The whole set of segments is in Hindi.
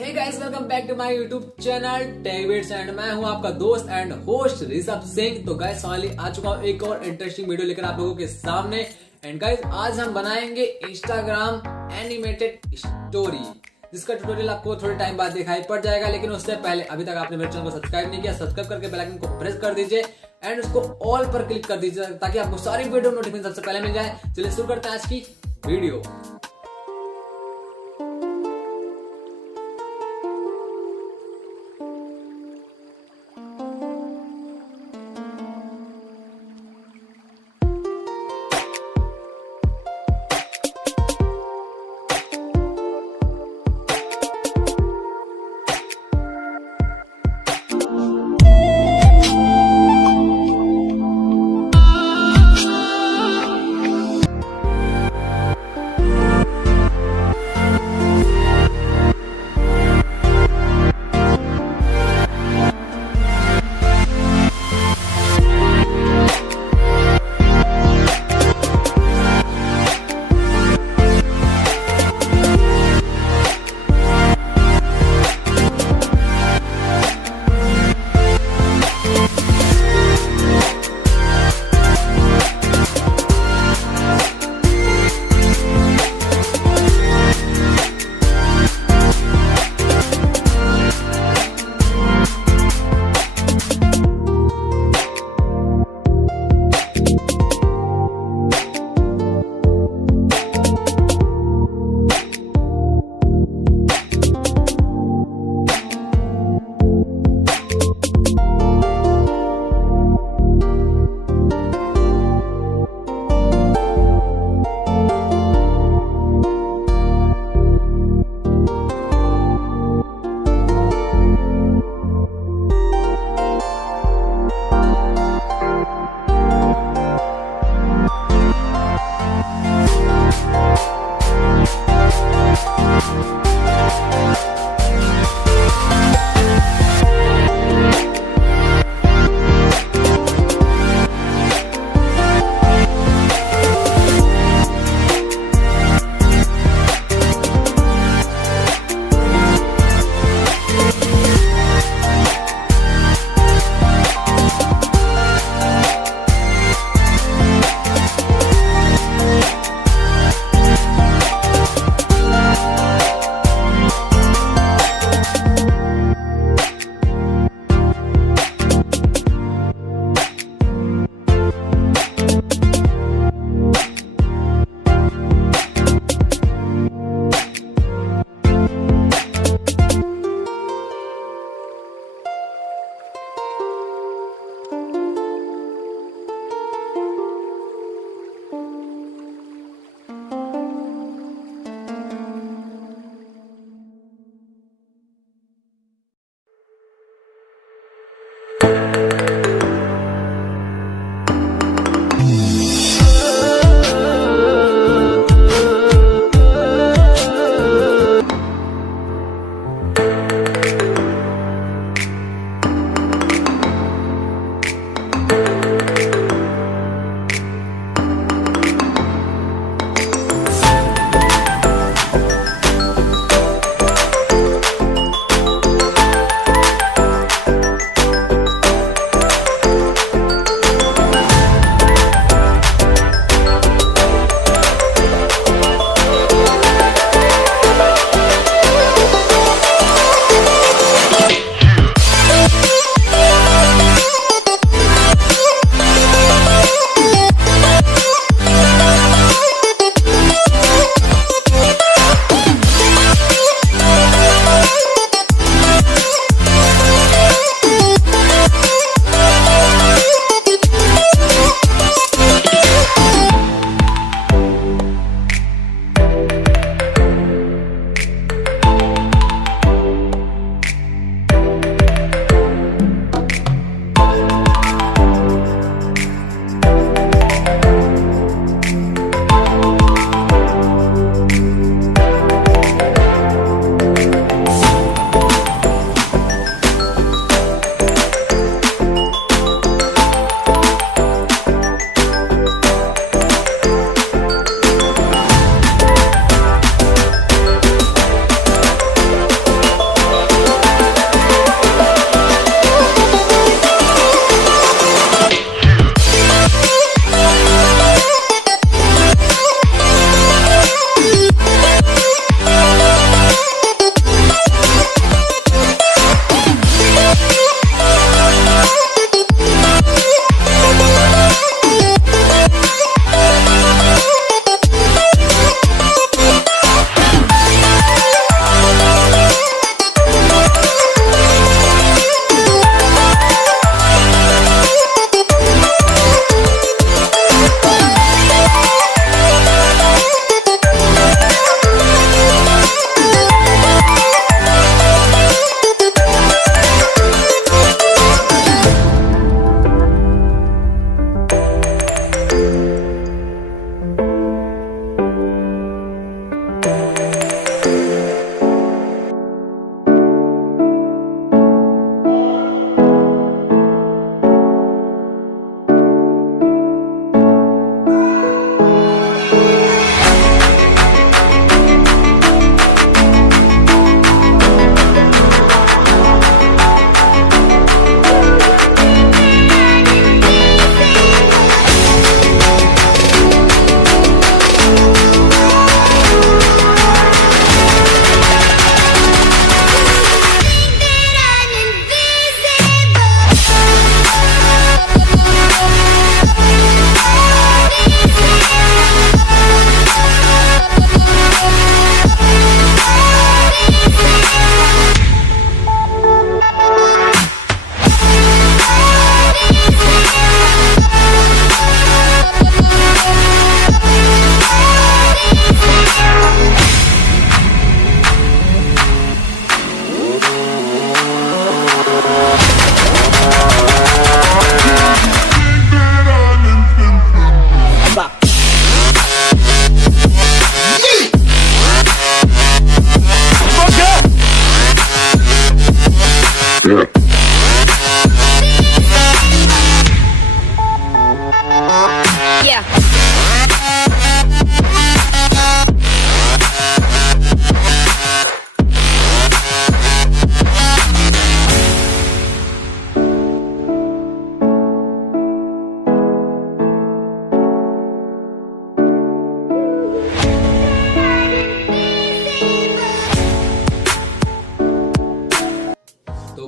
Hey guys, welcome back to my YouTube channel ₕ👠 and मैं हूं आपका दोस्त एंड होस्ट ऋषभ सिंह। तो गाइस फाइनली आ चुका हूं एक और इंटरेस्टिंग वीडियो लेकर आप लोगों के सामने। एंड गाइस आज हम बनाएंगे इंस्टाग्राम एनिमेटेड स्टोरी, जिसका ट्यूटोरियल आपको थोड़े टाइम बाद दिखाई पड़ जाएगा। लेकिन उससे पहले अभी तक आपने मेरे चैनल को सब्सक्राइब नहीं किया, सब्सक्राइब करके बेल आइकन को प्रेस कर दीजिए एंड उसको ऑल पर क्लिक कर दीजिए ताकि आपको सारी वीडियो नोटिफिकेशन सबसे पहले मिल जाए। चलिए शुरू करते हैं आज की वीडियो।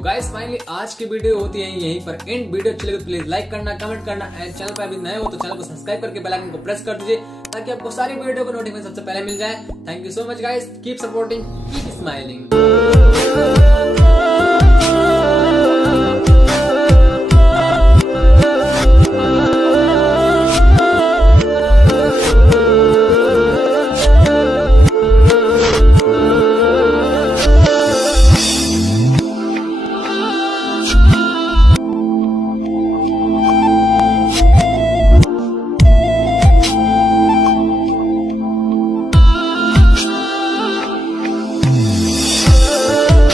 गाइस फाइनली आज की वीडियो होती है यहीं पर एंड। वीडियो अच्छी लगे तो प्लीज लाइक करना, कमेंट करना एंड चैनल पर अभी नए हो तो चैनल को सब्सक्राइब करके बेल आइकन को प्रेस कर दीजिए ताकि आपको सारी वीडियो को नोटिफिकेशन सबसे पहले मिल जाए। Thank you so much guys, keep supporting, keep smiling.